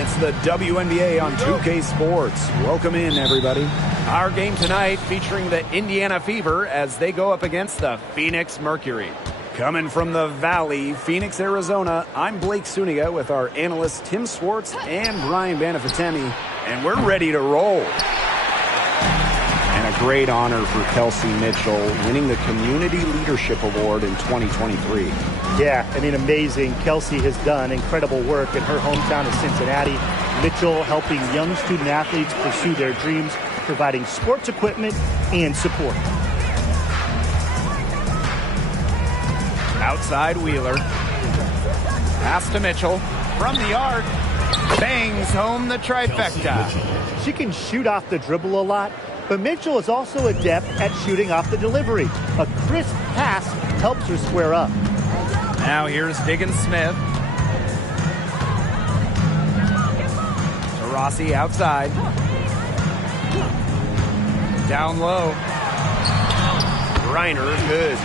It's the WNBA on 2K Sports. Welcome in, everybody. Our game tonight featuring the Indiana Fever as they go up against the Phoenix Mercury. Coming from the Valley, Phoenix, Arizona, I'm Blake Suniga with our analysts Tim Swartz and Brian Banafitemi, and we're ready to roll. And a great honor for Kelsey Mitchell, winning the Community Leadership Award in 2023. Yeah, I mean, amazing. Kelsey has done incredible work in her hometown of Cincinnati. Mitchell helping young student athletes pursue their dreams, providing sports equipment and support. Outside Wheeler. Pass to Mitchell. From the arc. Bangs home the trifecta. She can shoot off the dribble a lot, but Mitchell is also adept at shooting off the delivery. A crisp pass helps her square up. Now here's Diggins-Smith. Rossi outside. Down low. Griner good.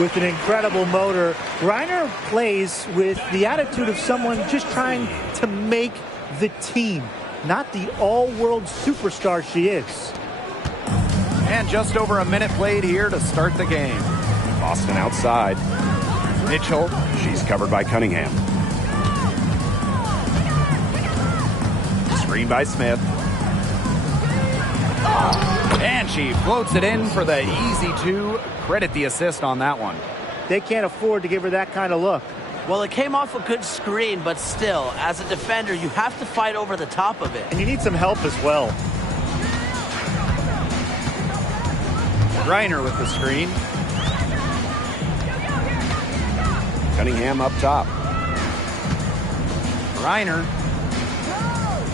With an incredible motor, Griner plays with the attitude of someone just trying to make the team, not the all-world superstar she is. And just over a minute played here to start the game. Boston outside. Mitchell, she's covered by Cunningham. Screen by Smith. And she floats it in for the easy two. Credit the assist on that one. They can't afford to give her that kind of look. Well, it came off a good screen, but still, as a defender, you have to fight over the top of it. And you need some help as well. Griner with the screen. Cunningham up top. Griner.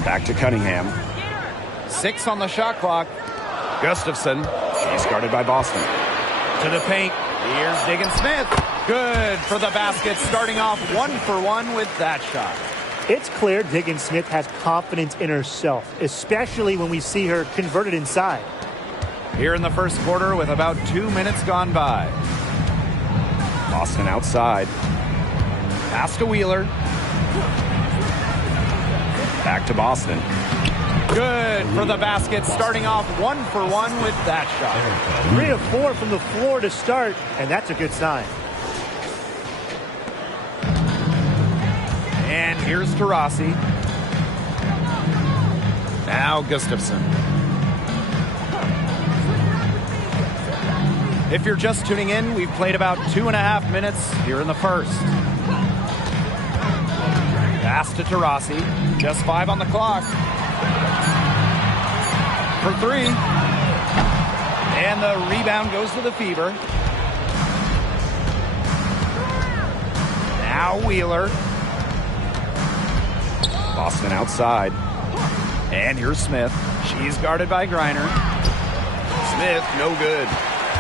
Back to Cunningham. 6 on the shot clock. Gustafson. She's guarded by Boston. To the paint. Here's Diggins-Smith. Good for the basket. Starting off 1-for-1 with that shot. It's clear Diggins-Smith has confidence in herself, especially when we see her converted inside. Here in the first quarter with about 2 minutes gone by. Boston outside. Pass to Wheeler. Back to Boston. Good for the basket, starting off 1-for-1 with that shot. 3 of 4 from the floor to start, and that's a good sign. And here's Taurasi. Now Gustafson. If you're just tuning in, we've played about 2.5 minutes here in the first. Pass to Taurasi. Just 5 on the clock. For 3. And the rebound goes to the Fever. Now Wheeler. Boston outside. And here's Smith. She's guarded by Griner. Smith, no good.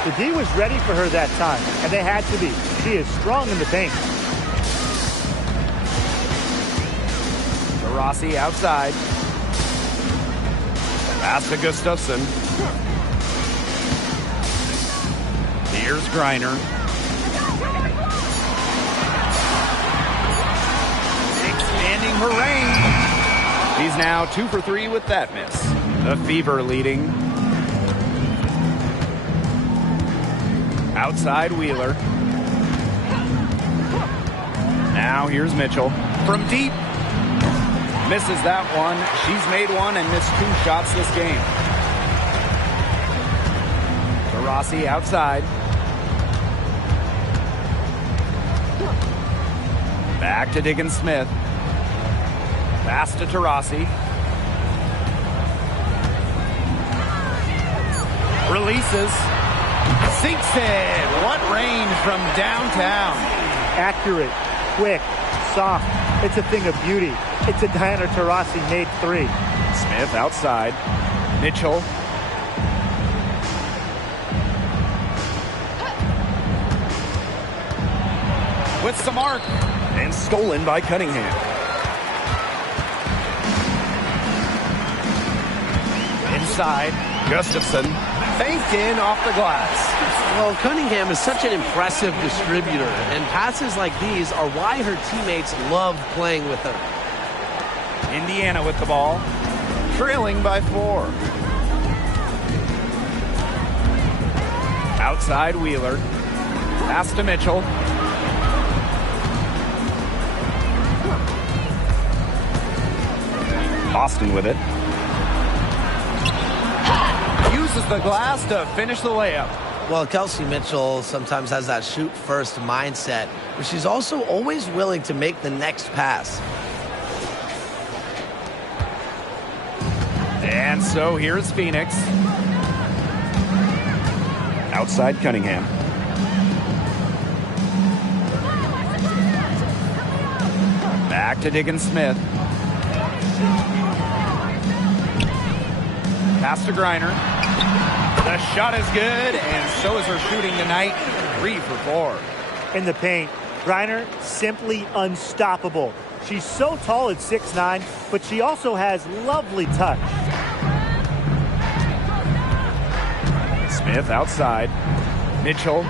The D was ready for her that time, and they had to be. She is strong in the paint. Rossi outside. Pass to Gustafson. Here's Griner. Expanding her range. She's now 2 for 3 with that miss. The Fever leading. Outside Wheeler. Now here's Mitchell. From deep. Misses that one. She's made one and missed 2 shots this game. Taurasi outside. Back to Diggins-Smith. Pass to Taurasi. Releases. Sinks it. What range from downtown. Accurate, quick, soft. It's a thing of beauty. It's a Diana Taurasi made 3. Smith outside. Mitchell. With some arc. And stolen by Cunningham. Inside. Gustafson. Faked in off the glass. Well, Cunningham is such an impressive distributor, and passes like these are why her teammates love playing with her. Indiana with the ball, trailing by 4. Outside Wheeler. Pass to Mitchell. Austin with it. Uses the glass to finish the layup. Well, Kelsey Mitchell sometimes has that shoot-first mindset, but she's also always willing to make the next pass. And so here's Phoenix. Outside Cunningham. Back to Diggins-Smith. Pass to Griner. The shot is good, and so is her shooting tonight. 3 for 4. In the paint, Griner simply unstoppable. She's so tall at 6'9", but she also has lovely touch. Smith outside. Mitchell.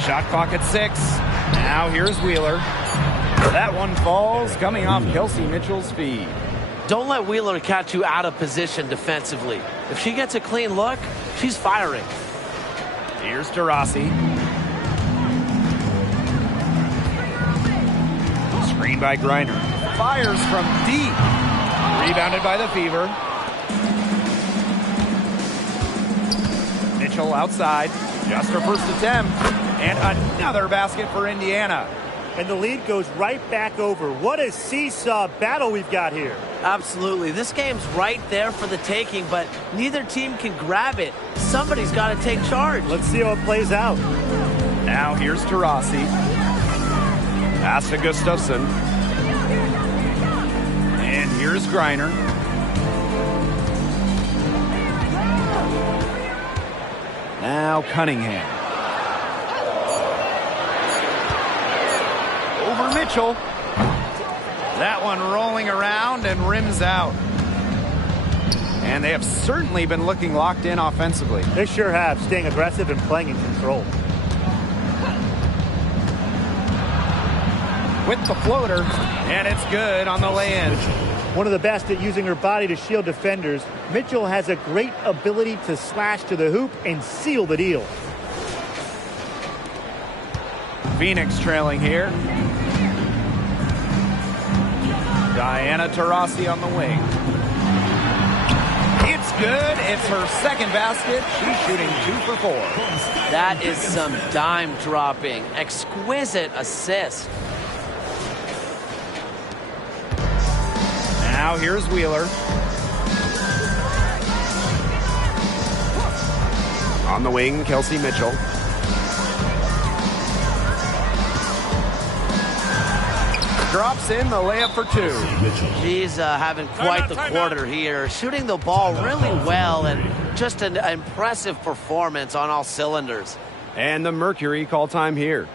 Shot clock at 6. Now here's Wheeler. That one falls, coming off Kelsey Mitchell's feed. Don't let Wheeler catch you out of position defensively. If she gets a clean look, she's firing. Here's Taurasi. Screen by Griner. Fires from deep. Rebounded by the Fever. Mitchell outside. Just her first attempt. And another basket for Indiana. And the lead goes right back over. What a seesaw battle we've got here. Absolutely. This game's right there for the taking, but neither team can grab it. Somebody's got to take charge. Let's see how it plays out. Now here's Taurasi. Pass to Gustafson. And here's Griner. Now Cunningham. Over Mitchell. That one rolling around and rims out. And they have certainly been looking locked in offensively. They sure have, staying aggressive and playing in control. With the floater, and it's good on the lay-in. One of the best at using her body to shield defenders, Mitchell has a great ability to slash to the hoop and seal the deal. Phoenix trailing here. Diana Taurasi on the wing. It's good. It's her second basket. She's shooting 2 for 4. That is some dime dropping. Exquisite assist. Now here's Wheeler. On the wing, Kelsey Mitchell. Drops in the layup for 2. She's having quite the quarter here. Shooting the ball really well and just an impressive performance on all cylinders. And the Mercury call time here.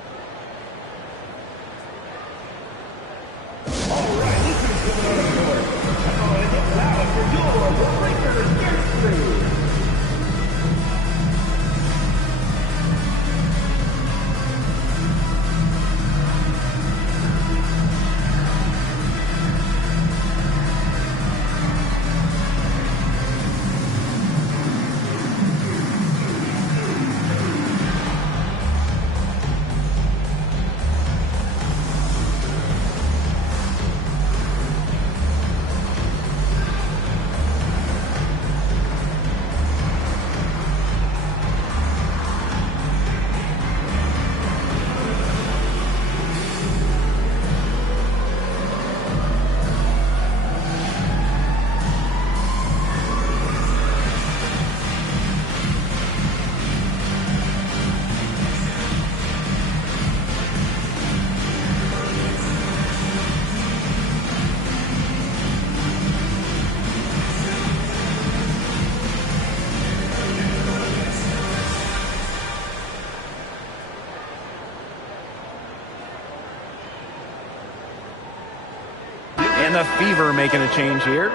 And the Fever making a change here.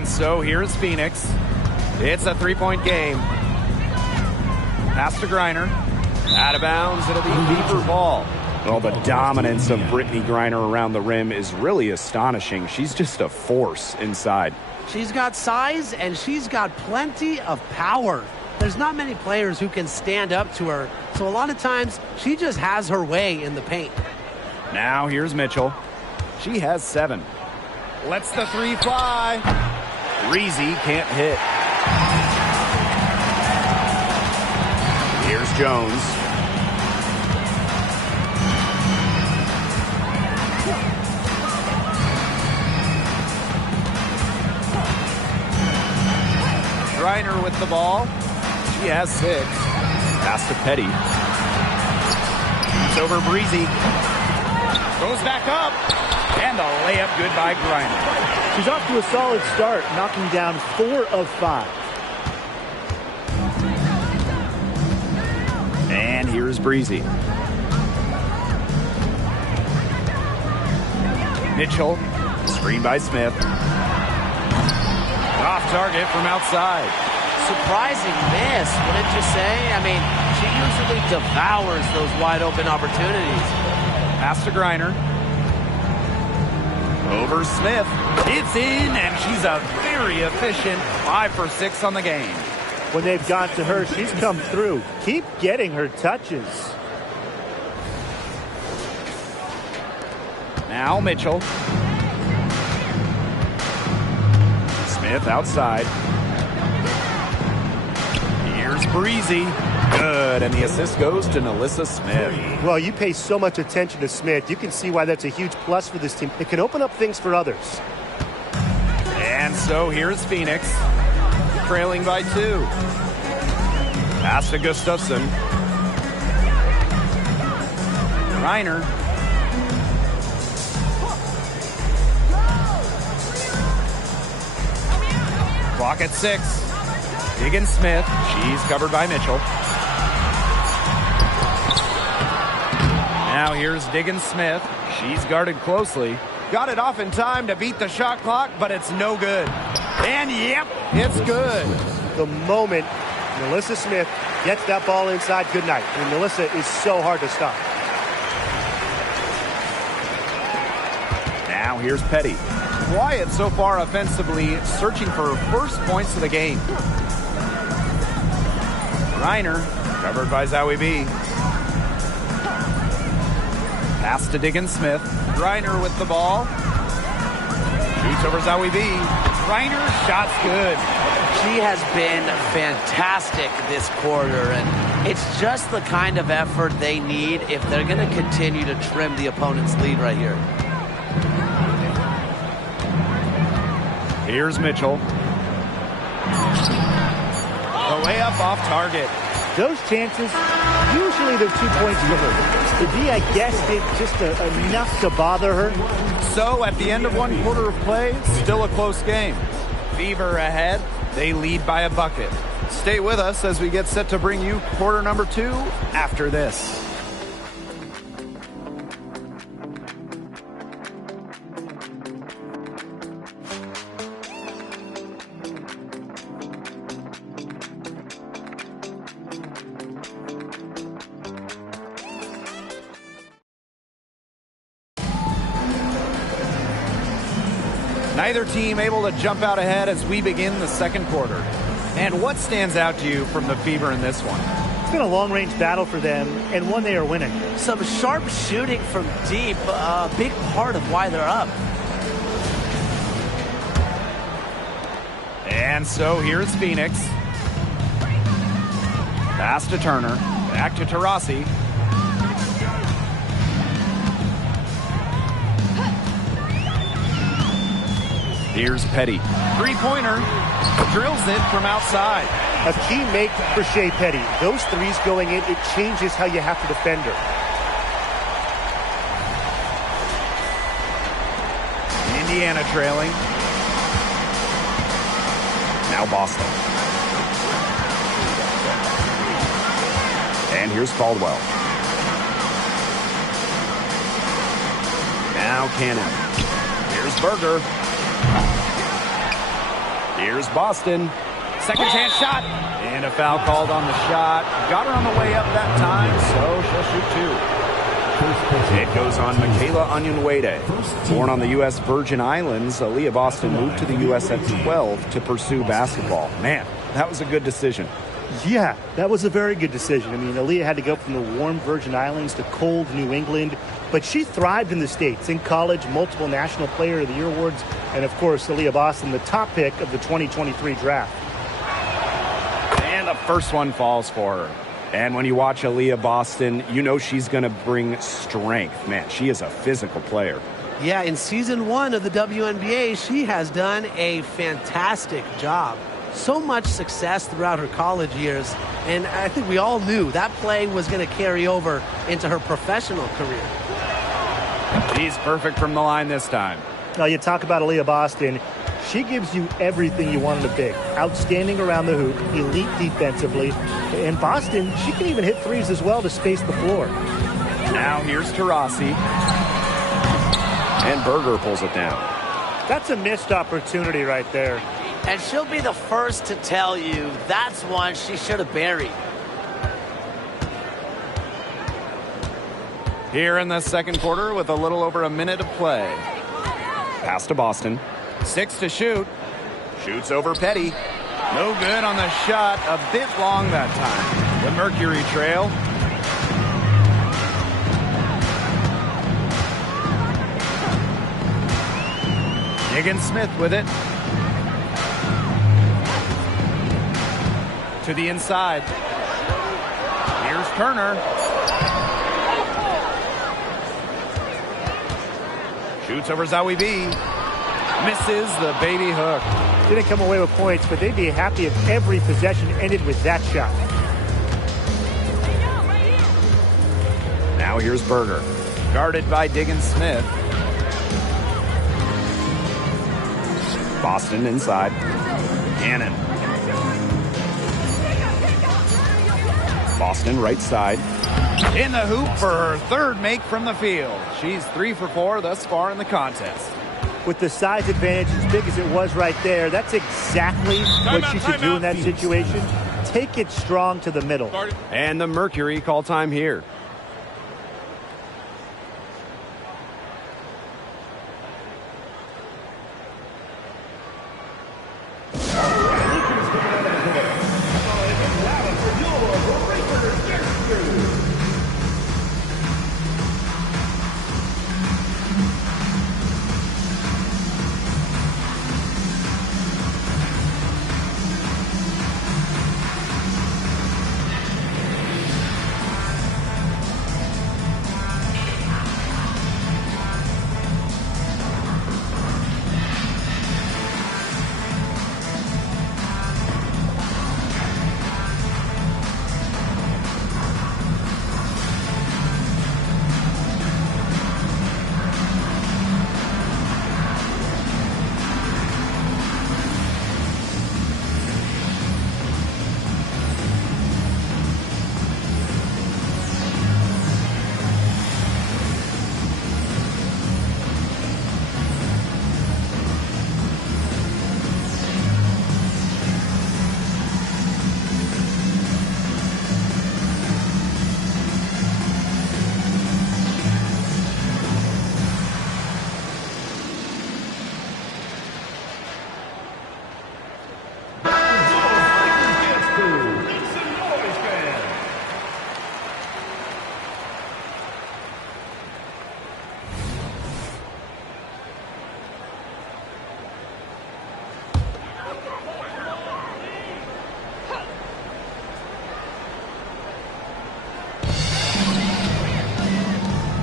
And so here's Phoenix. It's a three-point game. Pass to Griner. Out of bounds. It'll be Fever ball. Well, the dominance of Brittany Griner around the rim is really astonishing. She's just a force inside. She's got size, and she's got plenty of power. There's not many players who can stand up to her, so a lot of times she just has her way in the paint. Now here's Mitchell. She has 7. Lets the three fly. Reezy can't hit. Here's Jones. Griner with the ball. She has 6. Pass to Petty. It's over Breezy. Goes back up. And the layup good by Griner. She's off to a solid start, knocking down 4 of 5. And here's Breezy. Mitchell. Screen by Smith. Off target from outside. Surprising miss, wouldn't you say? I mean, she usually devours those wide open opportunities. Pass to Griner. Over Smith. It's in, and she's a very efficient 5 for 6 on the game. When they've got to her, she's come through. Keep getting her touches. Now Mitchell. Smith outside. Here's Breezy. Good, and the assist goes to Nalissa Smith. Well, you pay so much attention to Smith. You can see why that's a huge plus for this team. It can open up things for others. And so here's Phoenix, trailing by 2. Pass to Gustafson. Griner. Clock at 6. Diggin Smith. She's covered by Mitchell. Now here's Diggin Smith. She's guarded closely. Got it off in time to beat the shot clock, but it's no good. And yep, it's good. The moment Nalissa Smith gets that ball inside, good night. And Nalissa is so hard to stop. Now here's Petty. Quiet so far offensively, searching for first points of the game. Griner, covered by Zowie B. Pass to Diggin Smith. Griner with the ball. Shoots over Zowie B. Griner, shot's good. She has been fantastic this quarter, and it's just the kind of effort they need if they're going to continue to trim the opponent's lead right here. Here's Mitchell. The layup off target. Those chances, usually they're 2 points for her. The D, I guess, did just enough to bother her. So at the end of one quarter of play, still a close game. Fever ahead. They lead by a bucket. Stay with us as we get set to bring you quarter number 2 after this. Neither team able to jump out ahead as we begin the second quarter. And what stands out to you from the Fever in this one? It's been a long-range battle for them, and one they are winning. Some sharp shooting from deep, a big part of why they're up. And so here's Phoenix. Pass to Turner. Back to Taurasi. Here's Petty. Three-pointer. Drills it from outside. A key make for Shea Petty. Those threes going in, it changes how you have to defend her. Indiana trailing. Now Boston. And here's Caldwell. Now Cannon. Here's Berger. Here's Boston. Second chance shot. And a foul called on the shot. Got her on the way up that time, so she'll shoot two. It goes on Michaela Onyenwere. Born on the U.S. Virgin Islands, Aaliyah Boston moved to the U.S. at 12 to pursue basketball. Man, that was a good decision. Yeah, that was a very good decision. I mean, Aaliyah had to go from the warm Virgin Islands to cold New England, but she thrived in the States. In college, multiple National Player of the Year awards, and of course, Aaliyah Boston, the top pick of the 2023 draft. And the first one falls for her. And when you watch Aaliyah Boston, you know she's going to bring strength. Man, she is a physical player. Yeah, in season 1 of the WNBA, she has done a fantastic job. So much success throughout her college years, and I think we all knew that play was going to carry over into her professional career. She's perfect from the line this time. Now, you talk about Aaliyah Boston. She gives you everything you want in a big. Outstanding around the hoop, elite defensively. And Boston, she can even hit threes as well to space the floor. Now here's Taurasi. And Berger pulls it down. That's a missed opportunity right there. And she'll be the first to tell you that's one she should have buried. Here in the second quarter with a little over a minute of play. Pass to Boston. 6 to shoot. Shoots over Petty. No good on the shot. A bit long that time. The Mercury trail. Higgins-Smith with it. To the inside. Here's Turner. Shoots over Zawi B. Misses the baby hook. Didn't come away with points, but they'd be happy if every possession ended with that shot. Now here's Berger. Guarded by Higgins-Smith. Boston inside. Cannon. Boston right side. In the hoop for her third make from the field. She's 3 for 4 thus far in the contest. With the size advantage as big as it was right there, that's exactly what she should do in that situation. Take it strong to the middle. And the Mercury call time here.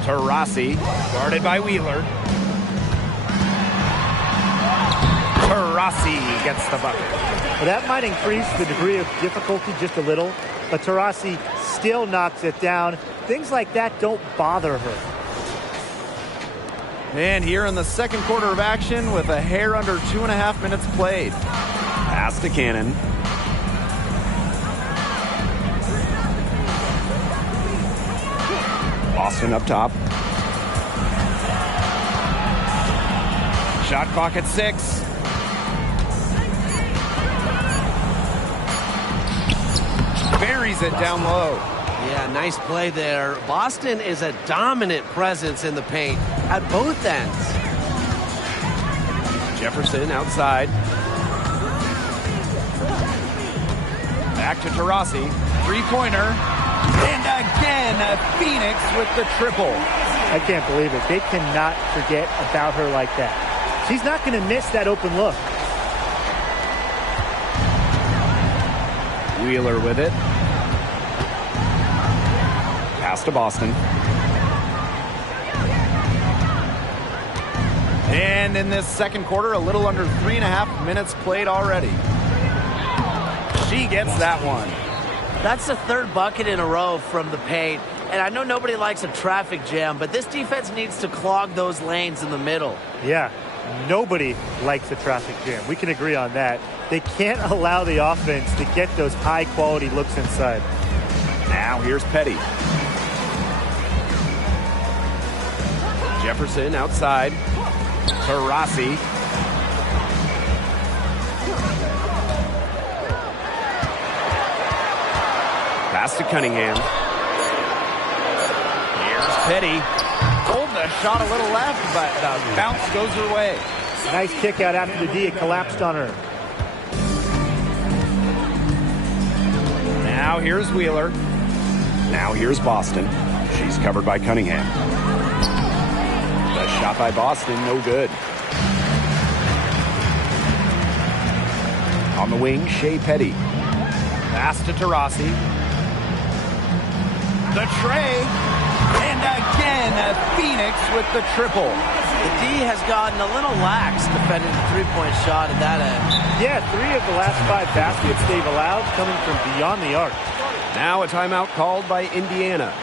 Taurasi, guarded by Wheeler. Taurasi gets the bucket. Well, that might increase the degree of difficulty just a little, but Taurasi still knocks it down. Things like that don't bother her. And here in the second quarter of action with a hair under 2.5 minutes played. Pass to Cannon. Boston up top. Shot clock at 6. buries it down low. Yeah, nice play there. Boston is a dominant presence in the paint at both ends. Jefferson outside. Back to Taurasi. Three-pointer. And again, Phoenix with the triple. I can't believe it. They cannot forget about her like that. She's not going to miss that open look. Wheeler with it. Pass to Boston. And in this second quarter, a little under 3.5 minutes played already. She gets that one. That's the third bucket in a row from the paint. And I know nobody likes a traffic jam, but this defense needs to clog those lanes in the middle. Yeah, nobody likes a traffic jam. We can agree on that. They can't allow the offense to get those high-quality looks inside. Now here's Petty. Jefferson outside. Taurasi. Pass to Cunningham. Here's Petty. Pulled the shot a little left, but the bounce goes her way. Nice kick out after the D. It collapsed on her. Now here's Wheeler. Now here's Boston. She's covered by Cunningham. The shot by Boston, no good. On the wing, Shea Petty. Pass to Taurasi. The tray. And again, Phoenix with the triple. The D has gotten a little lax defending the three-point shot at that end. Yeah, 3 of the last 5 baskets they've allowed coming from beyond the arc. Now a timeout called by Indiana.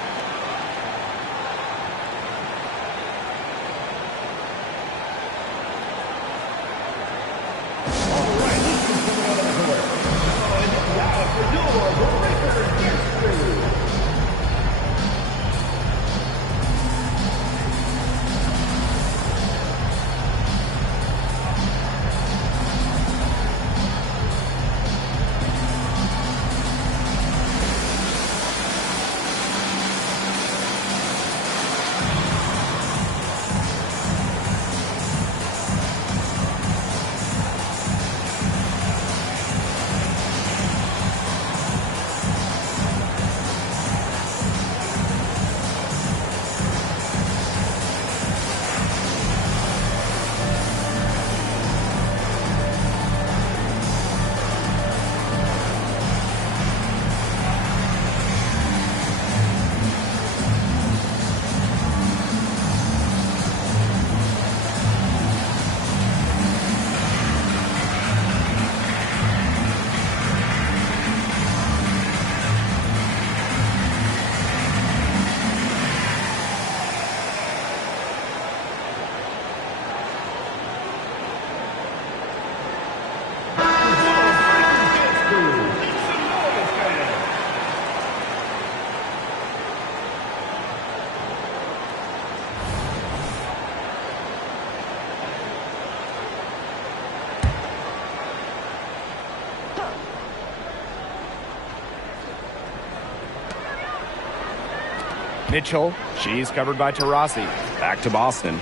Mitchell, she's covered by Taurasi. Back to Boston.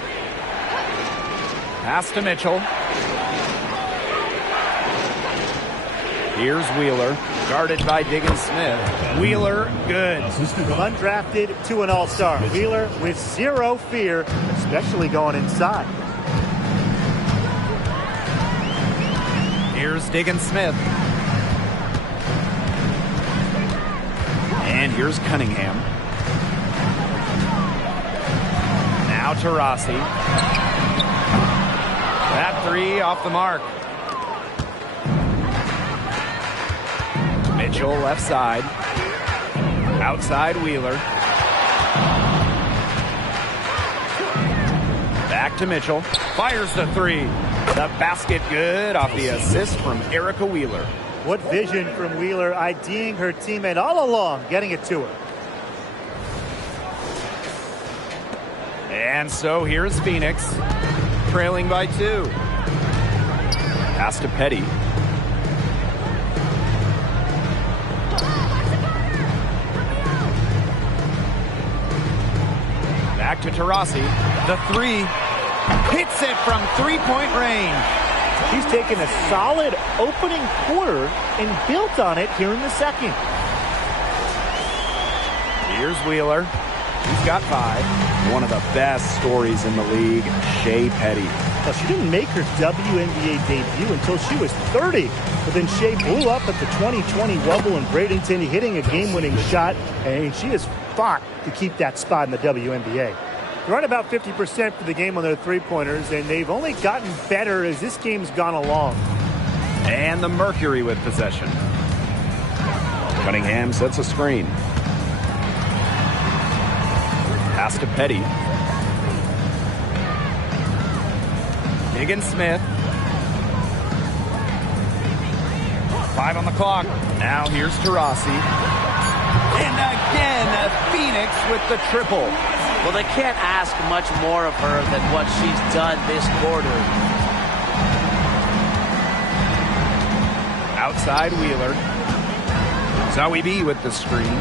Pass to Mitchell. Here's Wheeler, guarded by Diggins-Smith. Wheeler, good. Undrafted to an all-star. Wheeler with zero fear, especially going inside. Here's Diggins-Smith. And here's Cunningham. Now Taurasi. That three off the mark. Mitchell left side. Outside Wheeler. Back to Mitchell. Fires the three. The basket good off the assist from Erica Wheeler. What vision from Wheeler, IDing her teammate all along, getting it to her. And so here's Phoenix, trailing by 2. Pass to Petty. Back to Taurasi. The three. Hits it from three-point range. He's taken a solid opening quarter and built on it here in the second. Here's Wheeler. He's got 5. One of the best stories in the league, Shea Petty. Well, she didn't make her WNBA debut until she was 30. But then Shea blew up at the 2020 Wubble in Bradenton, hitting a game-winning shot, and she has fought to keep that spot in the WNBA. They're at about 50% for the game on their three-pointers, and they've only gotten better as this game's gone along. And the Mercury with possession. Cunningham sets a screen. Pass to Petty. Higgins-Smith. 5 on the clock. Now here's Taurasi. And again, Phoenix with the triple. Well, they can't ask much more of her than what she's done this quarter. Outside Wheeler. Zawi B with the screen.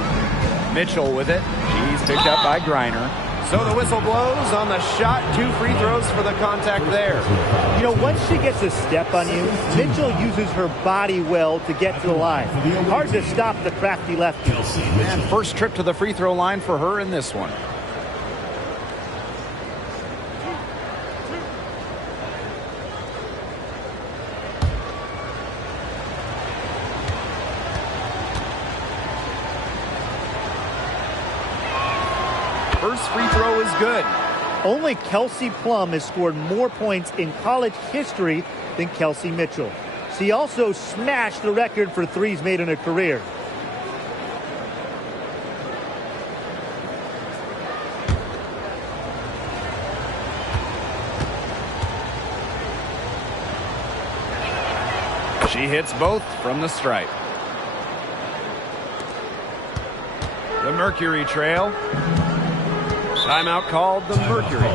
Mitchell with it. She's picked up by Griner. So the whistle blows on the shot. 2 free throws for the contact there. You know, once she gets a step on you, Mitchell uses her body well to get to the line. Hard to stop the crafty lefty. And first trip to the free throw line for her in this one. First free throw is good. Only Kelsey Plum has scored more points in college history than Kelsey Mitchell. She also smashed the record for threes made in a career. She hits both from the stripe. The Mercury trail. Timeout called the Mercury.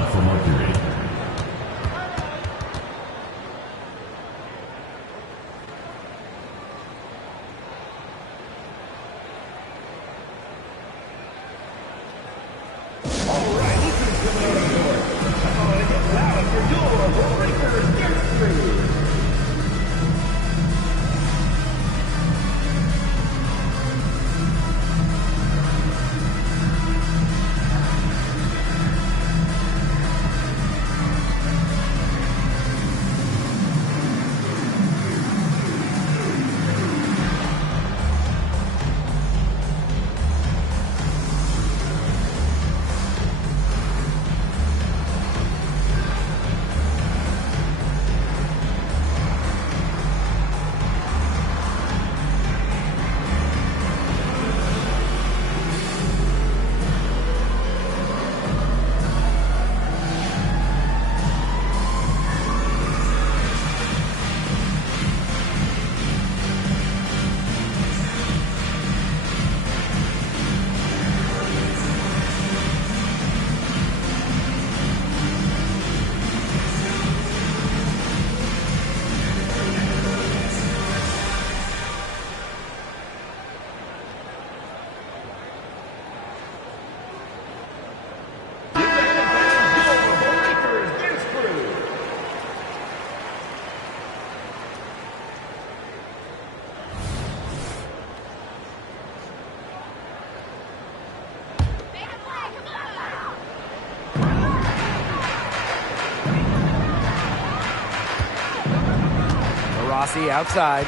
Rossi outside.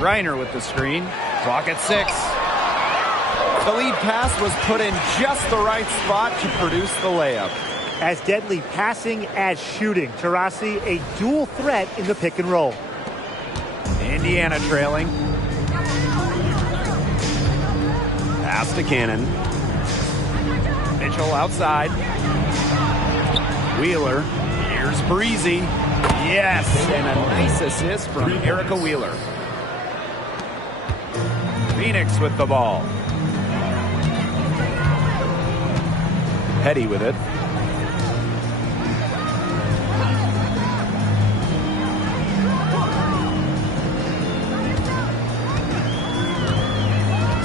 Griner with the screen. Clock at 6. The lead pass was put in just the right spot to produce the layup. As deadly passing as shooting. Taurasi a dual threat in the pick and roll. Indiana trailing. Pass to Cannon. Mitchell outside. Wheeler. Here's Breezy. Yes, and a nice assist from Erica Wheeler. Phoenix with the ball. Petty with it.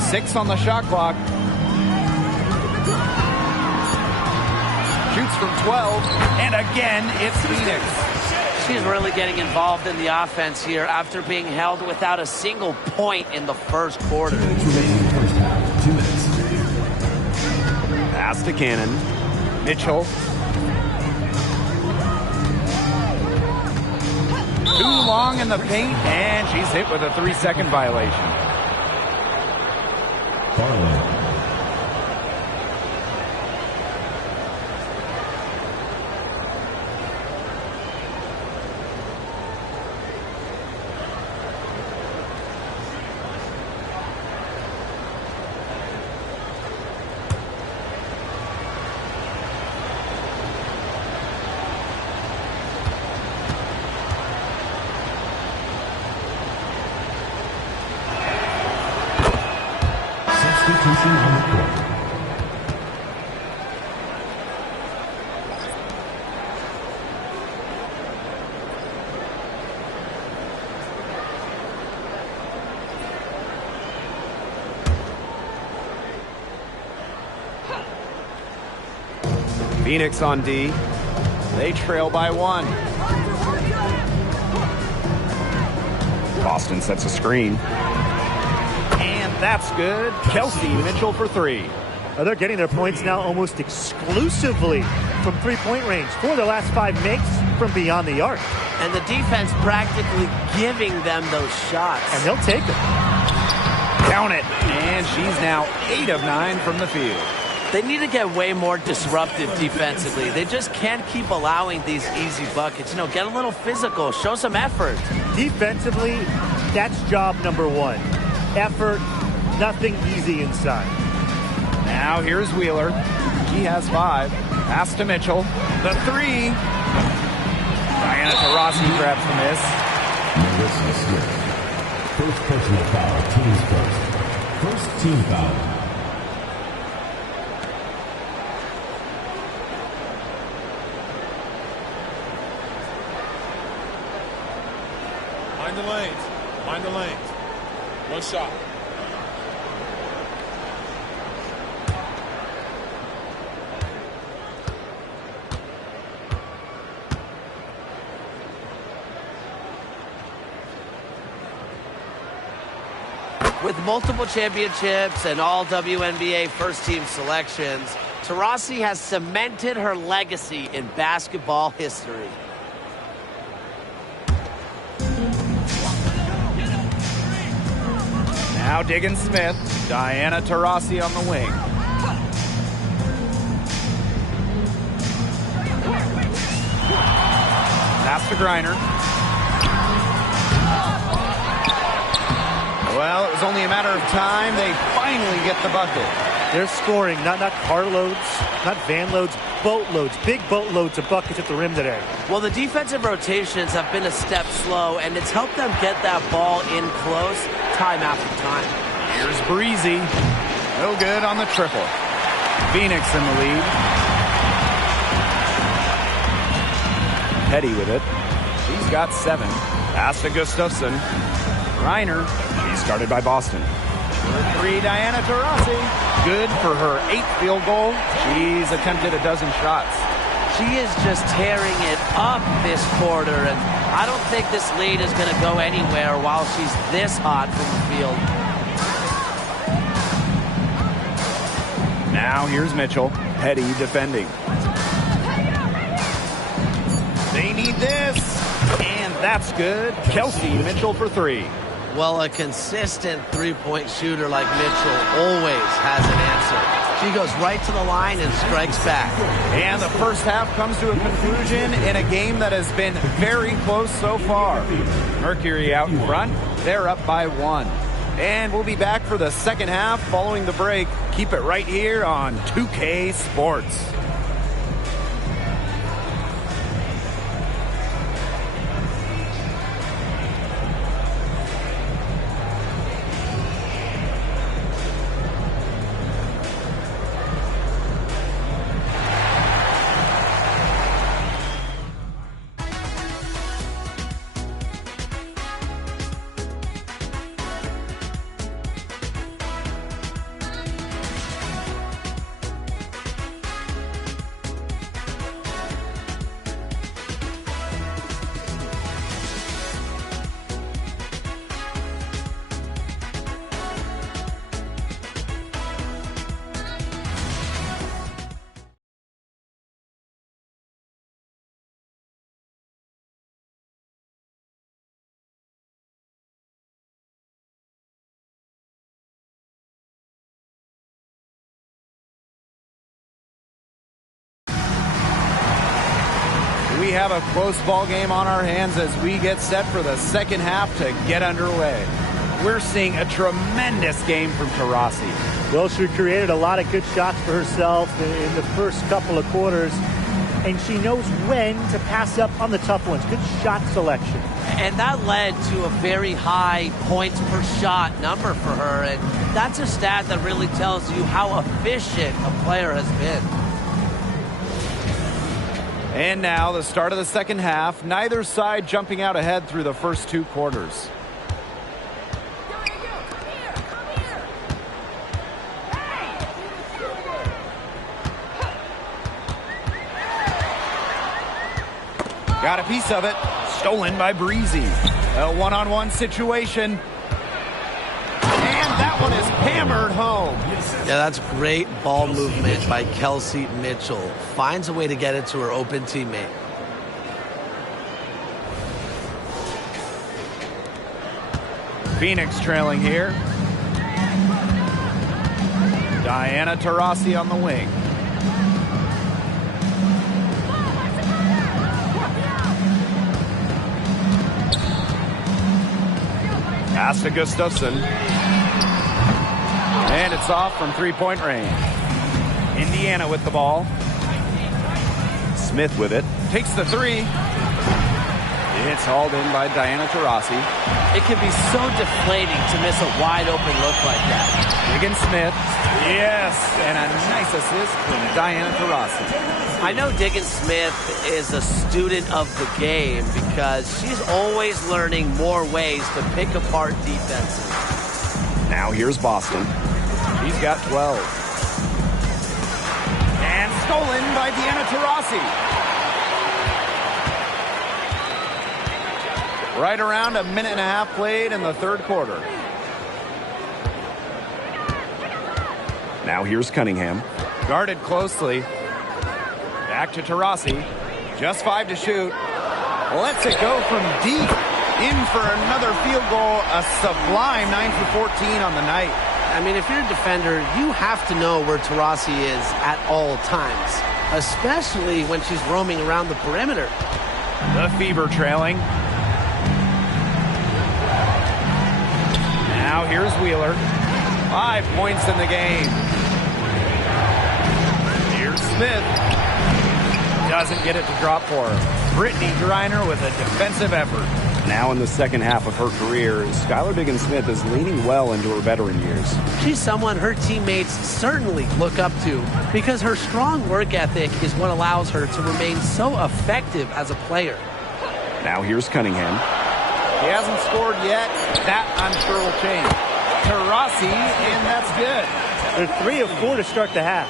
6 on the shot clock. Shoots from 12, and again, it's Phoenix. She's really getting involved in the offense here after being held without a single point in the first quarter. Pass to Cannon. Mitchell. Too long in the paint, and she's hit with a 3-second violation. Substitution on the court. Phoenix on D. They trail by 1. Boston sets a screen. That's good. Kelsey Mitchell for 3. They're getting their points now almost exclusively from three-point range. 4 of their last 5 makes from beyond the arc. And the defense practically giving them those shots. And they'll take them. Count it. And she's now 8 of 9 from the field. They need to get way more disruptive defensively. They just can't keep allowing these easy buckets. You know, get a little physical. Show some effort. Defensively, that's job number 1. Effort. Nothing easy inside. Now here's Wheeler. He has 5. Pass to Mitchell. The 3. Diana Taurasi grabs the miss. Marissa Smith. First personal foul. Team's first. First team foul. Mind the lanes. Mind the lanes. One shot. With multiple championships and all WNBA first-team selections, Taurasi has cemented her legacy in basketball history. Now Diggins Smith. Diana Taurasi on the wing. Pass to Griner. Well, it was only a matter of time. They finally get the bucket. They're scoring, not carloads, not van loads, boatloads, big boatloads of buckets at the rim today. Well, the defensive rotations have been a step slow, and it's helped them get that ball in close time after time. Here's Breezy. No good on the triple. Phoenix in the lead. Petty with it. She's got 7. Pass to Gustafson. Reiner. She's started by Boston. 3, Diana Taurasi. Good for her 8th field goal. She's attempted a dozen shots. She is just tearing it up this quarter, and I don't think this lead is going to go anywhere while she's this hot from the field. Now here's Mitchell. Petty defending. They need this, and that's good. Kelsey Mitchell for 3. Well, a consistent three-point shooter like Mitchell always has an answer. She goes right to the line and strikes back. And the first half comes to a conclusion in a game that has been very close so far. Mercury out in front. They're up by 1. And we'll be back for the second half following the break. Keep it right here on 2K Sports. have a close ball game on our hands as we get set for the second half to get underway. We're seeing a tremendous game from Taurasi. Well, she created a lot of good shots for herself in the first couple of quarters, and she knows when to pass up on the tough ones. Good shot selection. And that led to a very high points per shot number for her, and that's a stat that really tells you how efficient a player has been. And now the start of the second half. Neither side jumping out ahead through the first two quarters. Got a piece of it. Stolen by Breezy. A one-on-one situation. And that one is hammered home. Yeah, that's great ball movement by Kelsey Mitchell. Finds a way to get it to her open teammate. Phoenix trailing here. Diana Taurasi on the wing. Pass to Gustafson. And it's off from three-point range. Indiana with the ball. Smith with it. Takes the three. It's hauled in by Diana Taurasi. It can be so deflating to miss a wide-open look like that. Diggins Smith. Yes, and a nice assist from Diana Taurasi. I know Diggins Smith is a student of the game because she's always learning more ways to pick apart defenses. Now here's Boston. He's got 12. And stolen by Diana Taurasi. Right around a minute and a half played in the third quarter. Now here's Cunningham. Guarded closely. Back to Taurasi. Just 5 to shoot. Lets it go from deep. In for another field goal. A sublime 9 for 14 on the night. I mean, if you're a defender, you have to know where Taurasi is at all times, especially when she's roaming around the perimeter. The Fever trailing. Now here's Wheeler. 5 points in the game. Here's Smith. Doesn't get it to drop for her. Brittany Griner with a defensive effort. Now in the second half of her career, Skylar Diggins-Smith is leaning well into her veteran years. She's someone her teammates certainly look up to because her strong work ethic is what allows her to remain so effective as a player. Now here's Cunningham. He hasn't scored yet. That, I'm sure, will change. Taurasi, and that's good. They're 3 of 4 to start the half.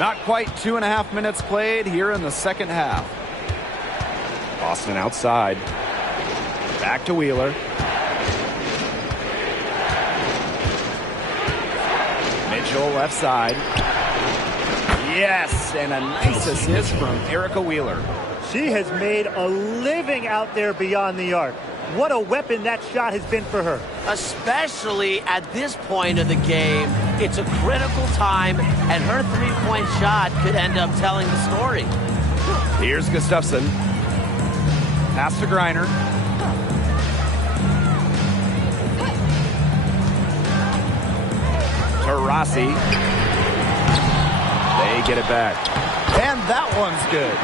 Not quite 2.5 minutes played here in the second half. Boston outside. Back to Wheeler. Mitchell left side. Yes, and a nice assist from Erica Wheeler. She has made a living out there beyond the arc. What a weapon that shot has been for her. Especially at this point of the game, it's a critical time, and her three-point shot could end up telling the story. Here's Gustafson. Pass to Griner. Taurasi. They get it back. And that one's good.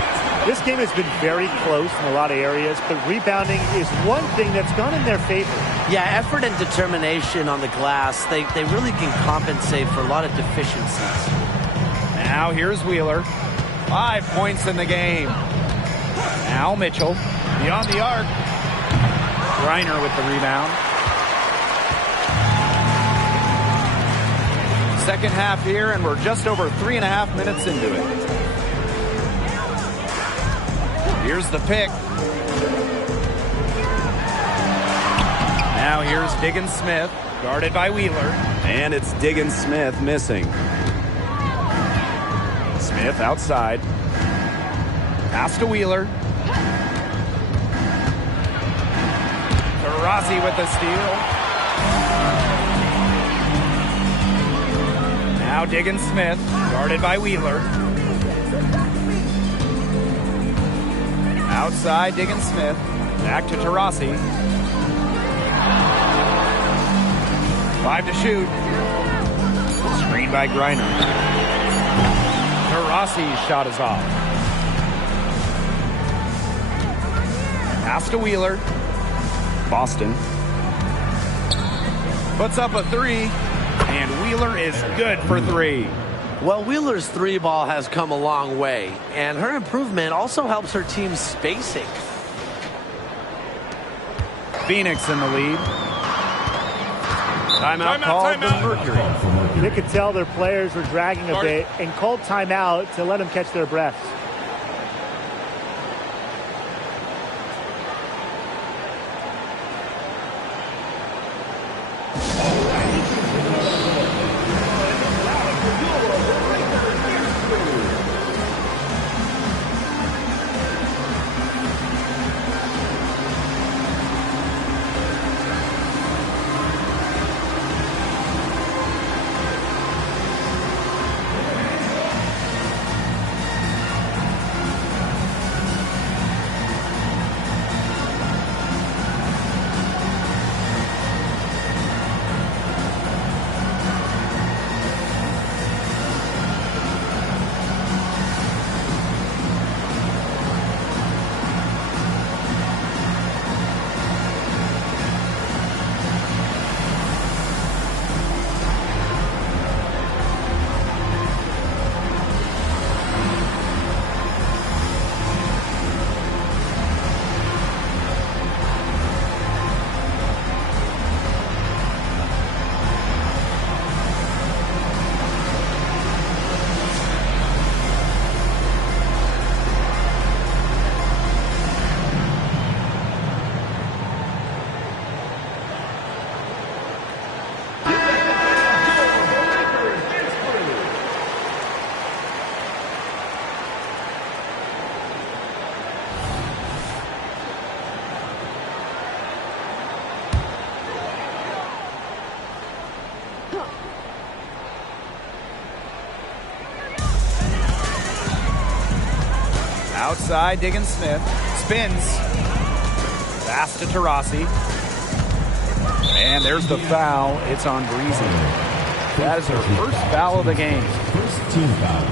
This game has been very close in a lot of areas, but rebounding is one thing that's gone in their favor. Yeah, effort and determination on the glass, they really can compensate for a lot of deficiencies. Now here's Wheeler. 5 points in the game. Now Mitchell. Beyond the arc. Griner with the rebound. Second half here, and we're just over 3.5 minutes into it. Here's the pick. Now here's Diggins Smith, guarded by Wheeler. And it's Diggins Smith missing. Smith outside. Pass to Wheeler. Taurasi with the steal. Now Diggins Smith, guarded by Wheeler. Outside, digging Smith. Back to Taurasi. 5 to shoot. Screen by Griner. Taurasi's shot is off. Pass to Wheeler. Boston puts up a 3, and Wheeler is good for 3. Well, Wheeler's 3-ball has come a long way, and her improvement also helps her team's spacing. Phoenix in the lead. Timeout called for Mercury. You could tell their players were dragging a bit and called timeout to let them catch their breaths. Outside, digging Smith. Spins. Pass to Taurasi. And there's the foul. It's on Breezy. That is her first foul of the game. First team foul.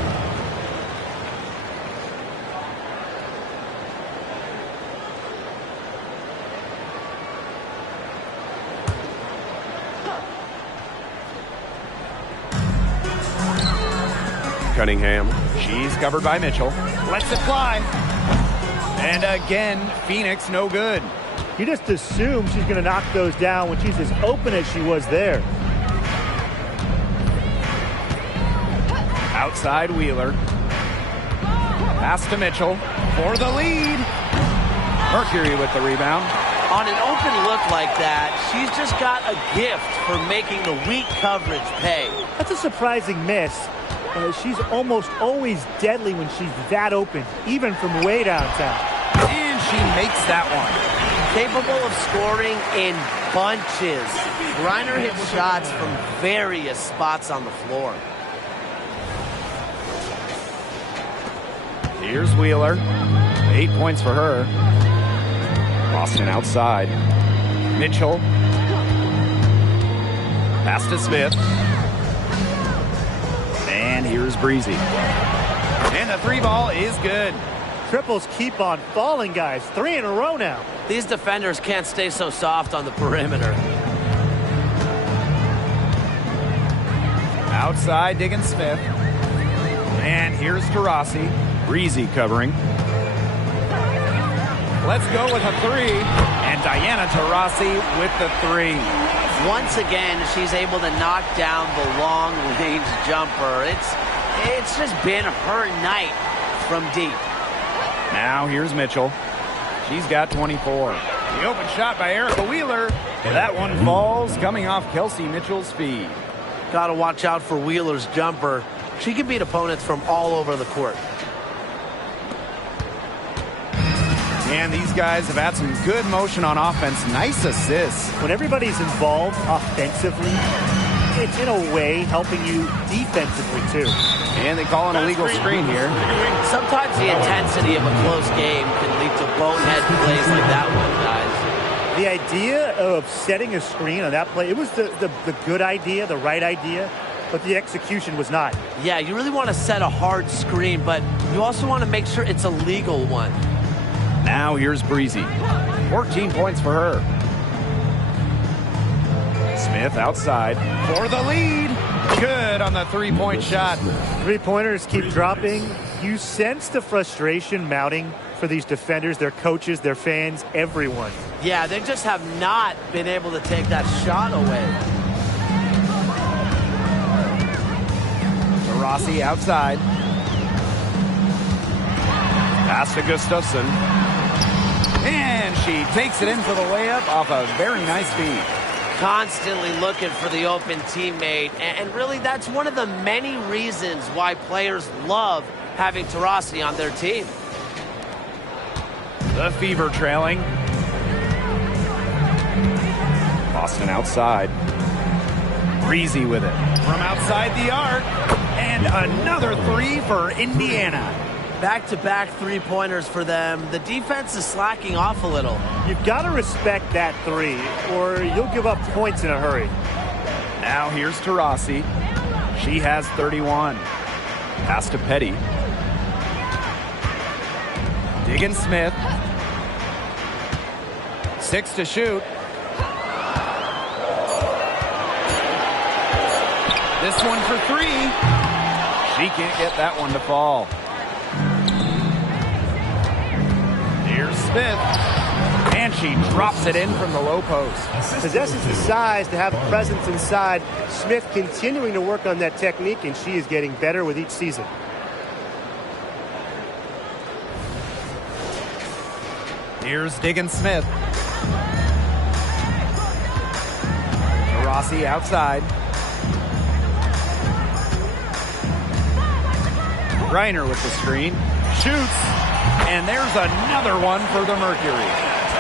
Cunningham. She's covered by Mitchell. Lets it fly. And again, Phoenix no good. You just assume she's going to knock those down when she's as open as she was there. Outside Wheeler. Pass to Mitchell for the lead. Mercury with the rebound. On an open look like that, she's just got a gift for making the weak coverage pay. That's a surprising miss. She's almost always deadly when she's that open, even from way downtown. And she makes that one. Capable of scoring in bunches. Griner hits shots from various spots on the floor. Here's Wheeler. 8 points for her. Boston outside. Mitchell. Pass to Smith. And here's Breezy. And the 3-ball is good. Triples keep on falling, guys. 3 in a row now. These defenders can't stay so soft on the perimeter. Outside, digging Smith. And here's Taurasi. Breezy covering. Let's go with a 3. And Diana Taurasi with the 3. Once again, she's able to knock down the long-range jumper. It's just been her night from deep. Now here's Mitchell. She's got 24. The open shot by Erica Wheeler. That one falls, coming off Kelsey Mitchell's feed. Got to watch out for Wheeler's jumper. She can beat opponents from all over the court. And these guys have had some good motion on offense. Nice assists. When everybody's involved offensively, it's in a way helping you defensively, too. And they call an illegal screen here. Sometimes the intensity of a close game can lead to bonehead plays like that one, guys. The idea of setting a screen on that play, it was the good idea, the right idea, but the execution was not. Yeah, you really want to set a hard screen, but you also want to make sure it's a legal one. Now here's Breezy. 14 points for her. Smith outside for the lead. Good on the three-point shot. Three-pointers keep dropping. You sense the frustration mounting for these defenders, their coaches, their fans, everyone. Yeah, they just have not been able to take that shot away. Rossi outside. Pass to Gustafson. And she takes it in for the layup off a very nice feed. Constantly looking for the open teammate. And really, that's one of the many reasons why players love having Taurasi on their team. The Fever trailing. Boston outside. Breezy with it. From outside the arc. And another three for Indiana. Back-to-back three-pointers for them. The defense is slacking off a little. You've got to respect that three, or you'll give up points in a hurry. Now here's Taurasi. She has 31. Pass to Petty. Diggins Smith. 6 to shoot. This one for 3. She can't get that one to fall. Here's Smith. And she drops it in from the low post. Possesses the size to have presence inside. Smith continuing to work on that technique, and she is getting better with each season. Here's Diggins Smith. Taurasi outside. Reiner with the screen. Shoots. And there's another one for the Mercury.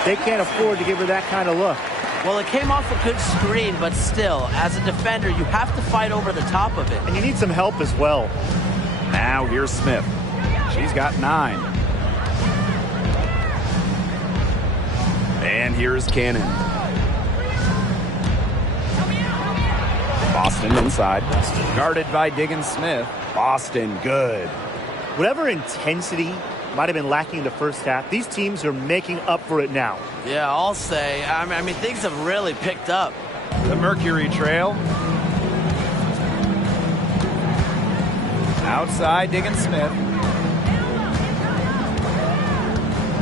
They can't afford to give her that kind of look. Well, it came off a good screen, but still, as a defender, you have to fight over the top of it. And you need some help as well. Now here's Smith. She's got 9. And here's Cannon. Boston inside. Guarded by Diggins Smith. Boston good. Whatever intensity might have been lacking in the first half, these teams are making up for it now. Yeah, I'll say. I mean, things have really picked up. The Mercury trail. Outside, Diggins Smith.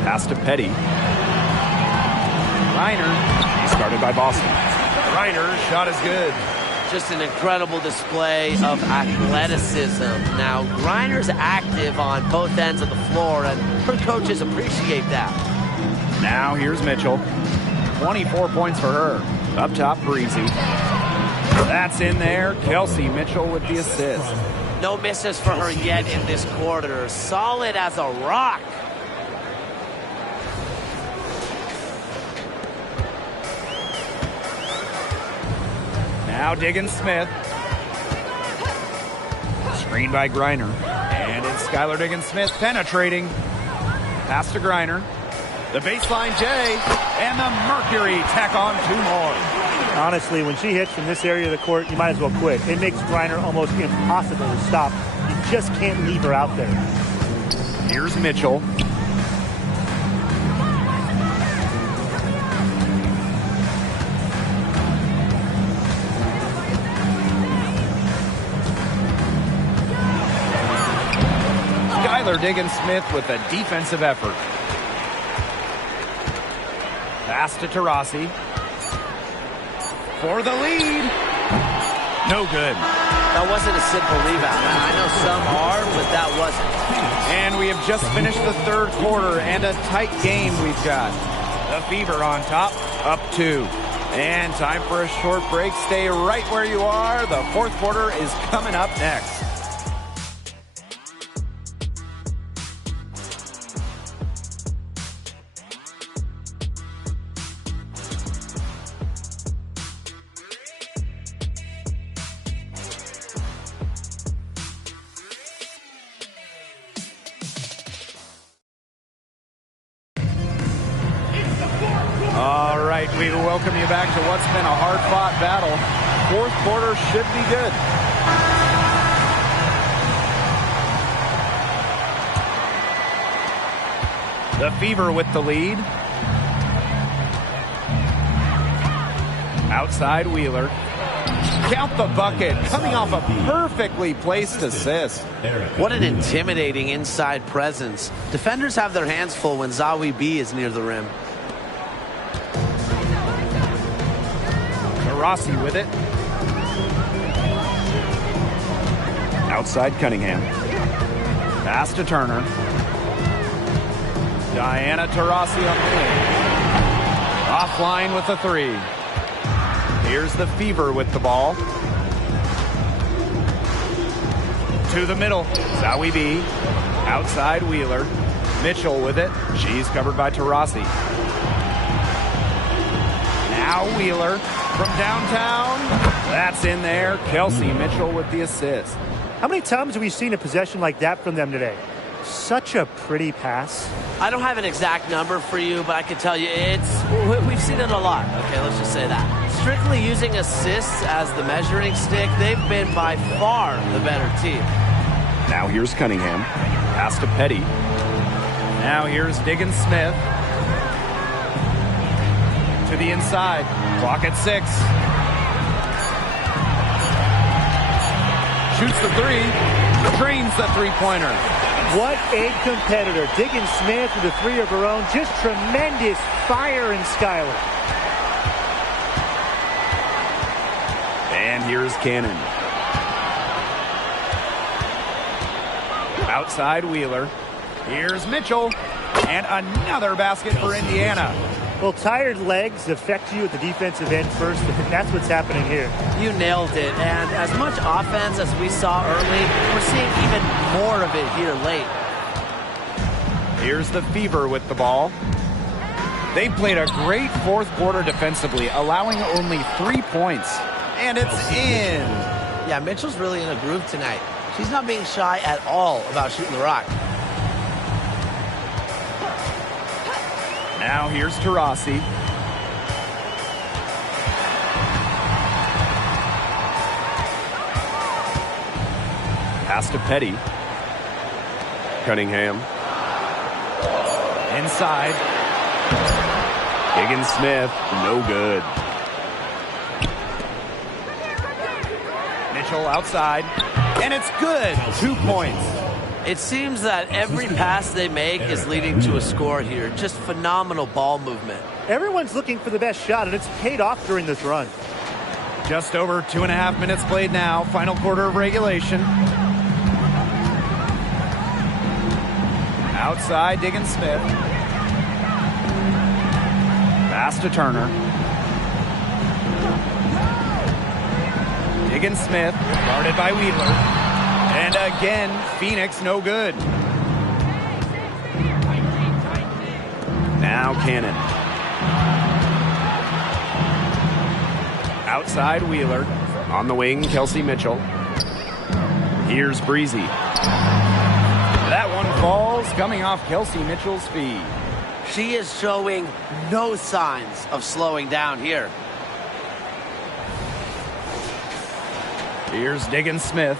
Pass to Petty. Reiner. Discarded by Boston. Reiner, shot is good. Just an incredible display of athleticism. Now, Griner's active on both ends of the floor, and her coaches appreciate that. Now here's Mitchell. 24 points for her. Up top, Breezy. That's in there. Kelsey Mitchell with the assist. No misses for her yet in this quarter. Solid as a rock. Now Diggins Smith. Screened by Griner. And it's Skylar Diggins Smith penetrating. Pass to Griner. The baseline J. And the Mercury tack on 2 more. Honestly, when she hits from this area of the court, you might as well quit. It makes Griner almost impossible to stop. You just can't leave her out there. Here's Mitchell. Skylar Diggins Smith with a defensive effort. Pass to Taurasi. For the lead. No good. That wasn't a simple rebound. I know some are, but that wasn't. And we have just finished the third quarter, and a tight game we've got. The Fever on top, up 2. And time for a short break. Stay right where you are. The fourth quarter is coming up next. We welcome you back to what's been a hard-fought battle. Fourth quarter should be good. The Fever with the lead. Outside Wheeler. Count the bucket. Coming off a perfectly placed assist. What an intimidating inside presence. Defenders have their hands full when Zawi B is near the rim. Rossi with it. Outside Cunningham. Pass to Turner. Diana Taurasi on the wing. Offline with the three. Here's the Fever with the ball. To the middle. Zawi B. Outside Wheeler. Mitchell with it. She's covered by Taurasi. Now Wheeler from downtown. That's in there. Kelsey Mitchell with the assist. How many times have we seen a possession like that from them today? Such a pretty pass. I don't have an exact number for you, but I can tell you we've seen it a lot. Okay, let's just say that. Strictly using assists as the measuring stick, they've been by far the better team. Now here's Cunningham. Pass to Petty. Now here's Diggins Smith. To the inside. Clock at 6. Shoots the three. Drains the three-pointer. What a competitor. Diggins Smith with a three of her own. Just tremendous fire in Skylar. And here's Cannon. Outside Wheeler. Here's Mitchell. And another basket for Indiana. Well, tired legs affect you at the defensive end first, and that's what's happening here. You nailed it. And as much offense as we saw early, we're seeing even more of it here late. Here's the Fever with the ball. They played a great fourth quarter defensively, allowing only 3 points. And it's in. Yeah, Mitchell's really in a groove tonight. She's not being shy at all about shooting the rock. Now here's Taurasi. Pass to Petty. Cunningham. Inside. Diggins Smith, no good. Mitchell outside. And it's good. 2 points. It seems that every pass they make is leading to a score here. Just phenomenal ball movement. Everyone's looking for the best shot, and it's paid off during this run. Just over 2.5 minutes played now. Final quarter of regulation. Outside, Diggins Smith. Pass to Turner. Diggins Smith, guarded by Wheeler. And again, Phoenix no good. Now Cannon. Outside Wheeler. On the wing, Kelsey Mitchell. Here's Breezy. That one falls, coming off Kelsey Mitchell's feet. She is showing no signs of slowing down here. Here's Diggins Smith.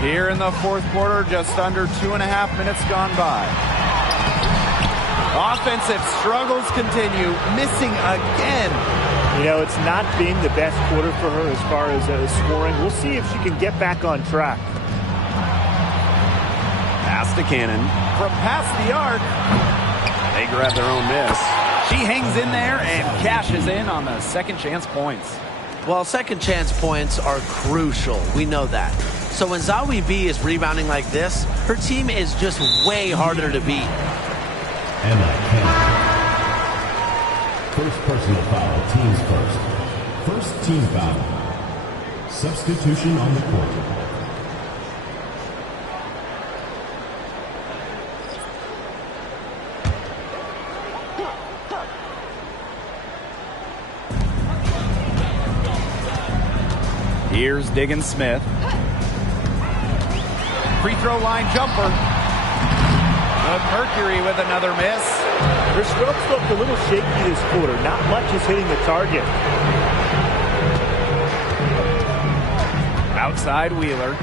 Here in the fourth quarter, just under 2.5 minutes gone by. Offensive struggles continue, missing again. You know, it's not been the best quarter for her as far as scoring. We'll see if she can get back on track. Pass to Cannon. From past the arc, they grab their own miss. She hangs in there and cashes in on the second chance points. Well, second chance points are crucial. We know that. So when Zawi B is rebounding like this, her team is just way harder to beat. Emma Cannon. First personal foul, teams first. First team foul. Substitution on the court. Here's Diggins Smith. Free throw line jumper. But Mercury with another miss. Her strokes looked a little shaky this quarter. Not much is hitting the target. Outside Wheeler.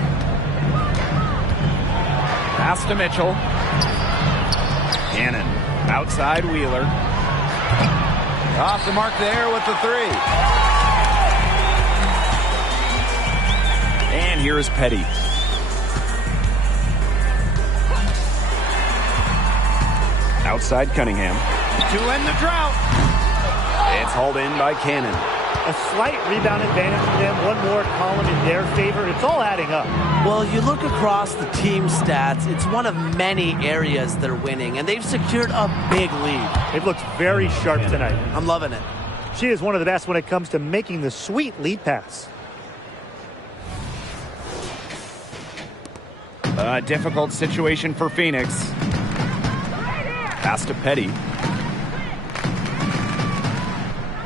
Pass to Mitchell. Cannon. Outside Wheeler. Off the mark there with the three. And here is Petty. Outside Cunningham. To end the drought. It's hauled in by Cannon. A slight rebound advantage for them. One more column in their favor. It's all adding up. Well, you look across the team stats, it's one of many areas they're winning, and they've secured a big lead. They've looked very sharp tonight. I'm loving it. She is one of the best when it comes to making the sweet lead pass. A difficult situation for Phoenix. Pass to Petty.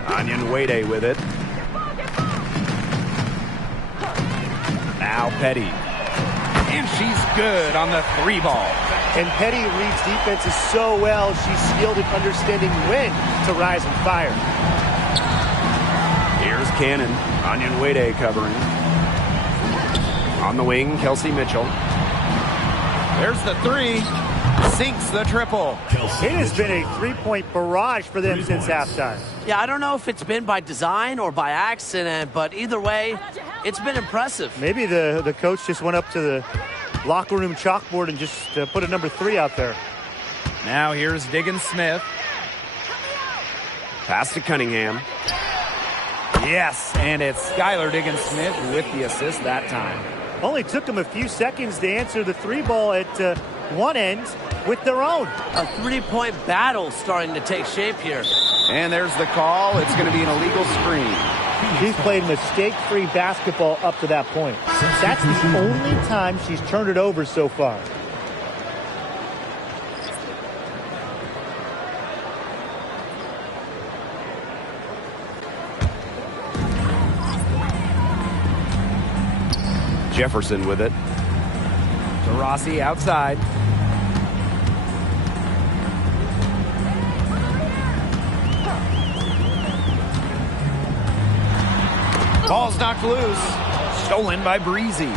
Onyenwere with it. Now Petty. And she's good on the three ball. And Petty reads defenses so well, she's skilled at understanding when to rise and fire. Here's Cannon. Onyenwere covering. On the wing, Kelsey Mitchell. There's the three. Sinks the triple. It has been a three-point barrage for them since halftime. Yeah, I don't know if it's been by design or by accident, but either way, it's been impressive. Maybe the coach just went up to the locker room chalkboard and just put a number 3 out there. Now here's Diggins-Smith. Pass to Cunningham. Yes, and it's Skylar Diggins-Smith with the assist that time. Only took them a few seconds to answer the three ball at one end with their own. A three-point battle starting to take shape here. And there's the call. It's going to be an illegal screen. She's played mistake-free basketball up to that point. That's the only time she's turned it over so far. Jefferson with it. To Rossi outside. Ball's knocked loose. Stolen by Breezy.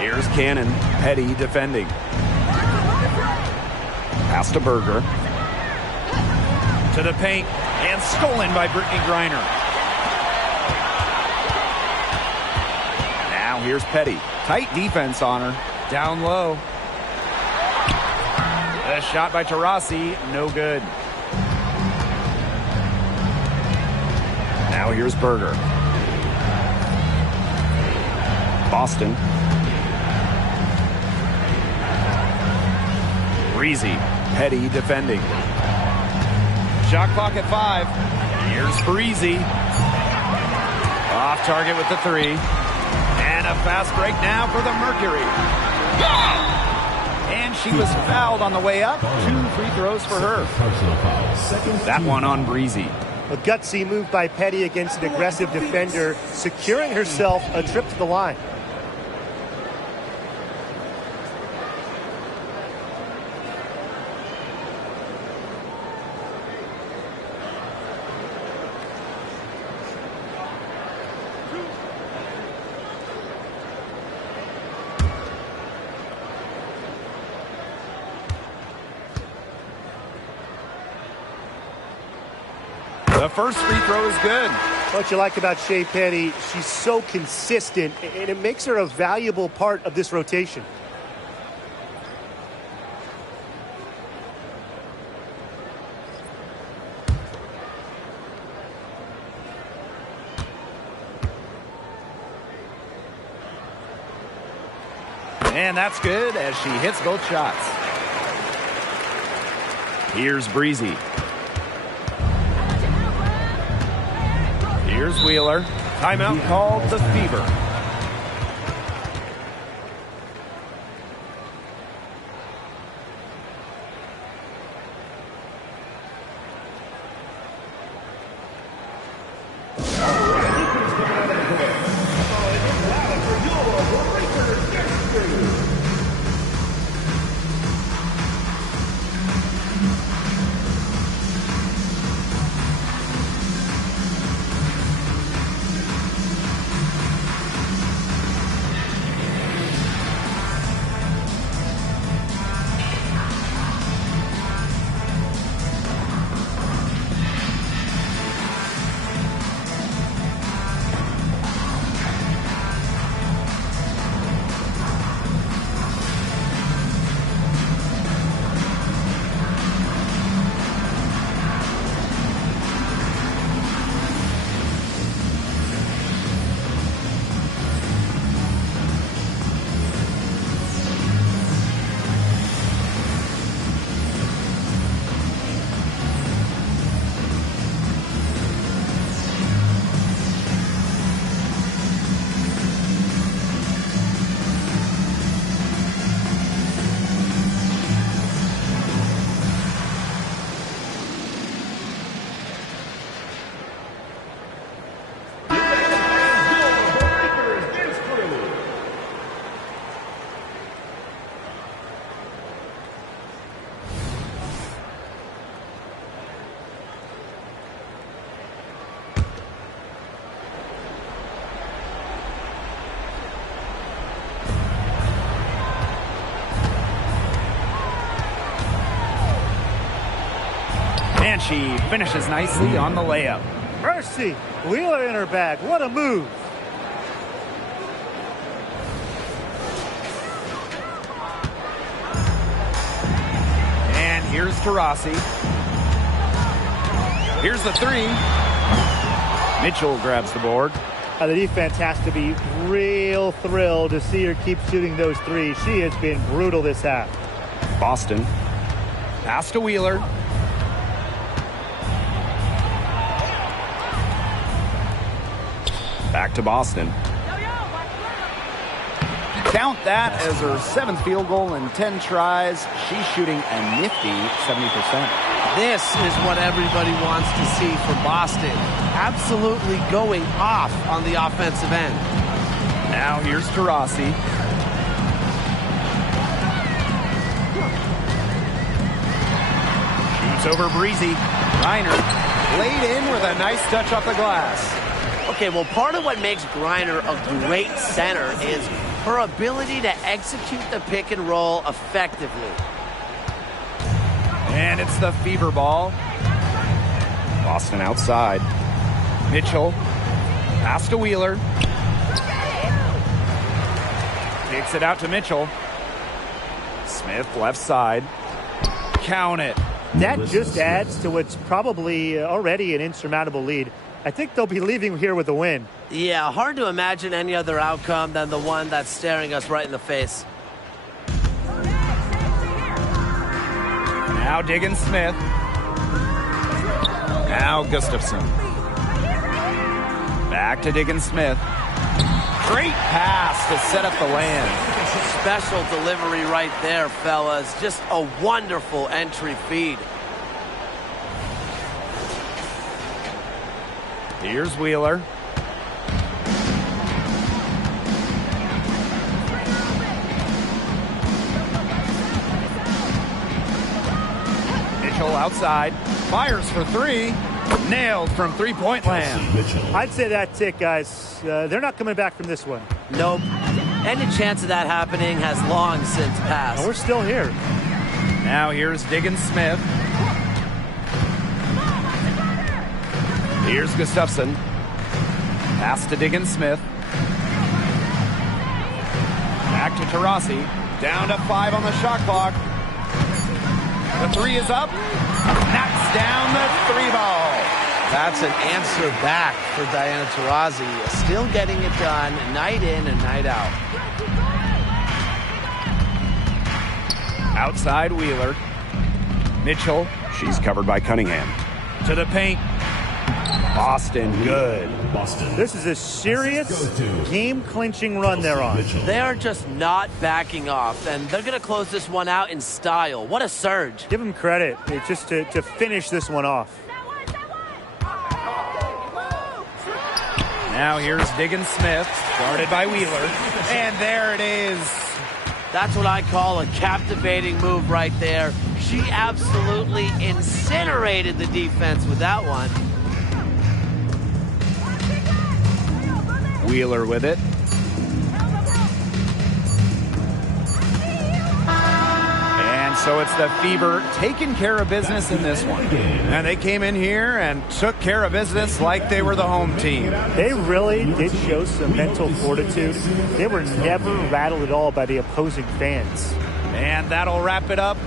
Here's Cannon. Petty defending. Pass to Berger. To the paint. And stolen by Brittany Griner. Now here's Petty. Tight defense on her. Down low. A shot by Taurasi. No good. Now here's Berger. Boston. Breezy. Petty defending. Shot clock at 5. Here's Breezy. Off target with the 3. And a fast break now for the Mercury. And she was fouled on the way up. 2 free throws for her. That one on Breezy. A gutsy move by Petty against an aggressive defender, securing herself a trip to the line. The first free throw is good. What you like about Shea Petty, she's so consistent, and it makes her a valuable part of this rotation. And that's good as she hits both shots. Here's Breezy. Here's Wheeler. Timeout called the Fever. she finishes nicely on the layup. Mercy, Wheeler in her bag. What a move. And here's Taurasi. Here's the three. Mitchell grabs the board. The defense has to be real thrilled to see her keep shooting those threes. She has been brutal this half. Boston. Pass to Wheeler. Back to Boston. Count that as her 7th field goal in 10 tries. She's shooting a nifty 70%. This is what everybody wants to see from Boston. Absolutely going off on the offensive end. Now here's Taurasi. Shoots over Breezy. Griner laid in with a nice touch off the glass. Okay, well, part of what makes Griner a great center is her ability to execute the pick and roll effectively. And it's the Fever ball. Boston outside. Mitchell. Pass to Wheeler. Kicks it out to Mitchell. Smith left side. Count it. That just adds to what's probably already an insurmountable lead. I think they'll be leaving here with a win. Yeah, hard to imagine any other outcome than the one that's staring us right in the face. Now Diggins Smith. Now Gustafson. Back to Diggins Smith. Great pass to set up the land. Special delivery right there, fellas. Just a wonderful entry feed. Here's Wheeler. Mitchell outside. Fires for three. Nailed from three-point land. I'd say that's it, guys. They're not coming back from this one. Nope. Any chance of that happening has long since passed. And we're still here. Now here's Diggins Smith. Here's Gustafson. Pass to Diggins Smith. Back to Taurasi. Down to 5 on the shot clock. The three is up. Knocks down the three ball. That's an answer back for Diana Taurasi. Still getting it done night in and night out. Outside Wheeler. Mitchell. She's covered by Cunningham. To the paint. Boston, good. Boston. This is a serious game-clinching run they're on. They are just not backing off, and they're going to close this one out in style. What a surge. Give them credit. It's just to finish this one off. Now here's Diggins Smith, guarded by Wheeler. And there it is. That's what I call a captivating move right there. She absolutely incinerated the defense with that one. Wheeler with it. And so it's the Fever taking care of business in this one. And they came in here and took care of business like they were the home team. They really did show some mental fortitude. They were never rattled at all by the opposing fans. And that'll wrap it up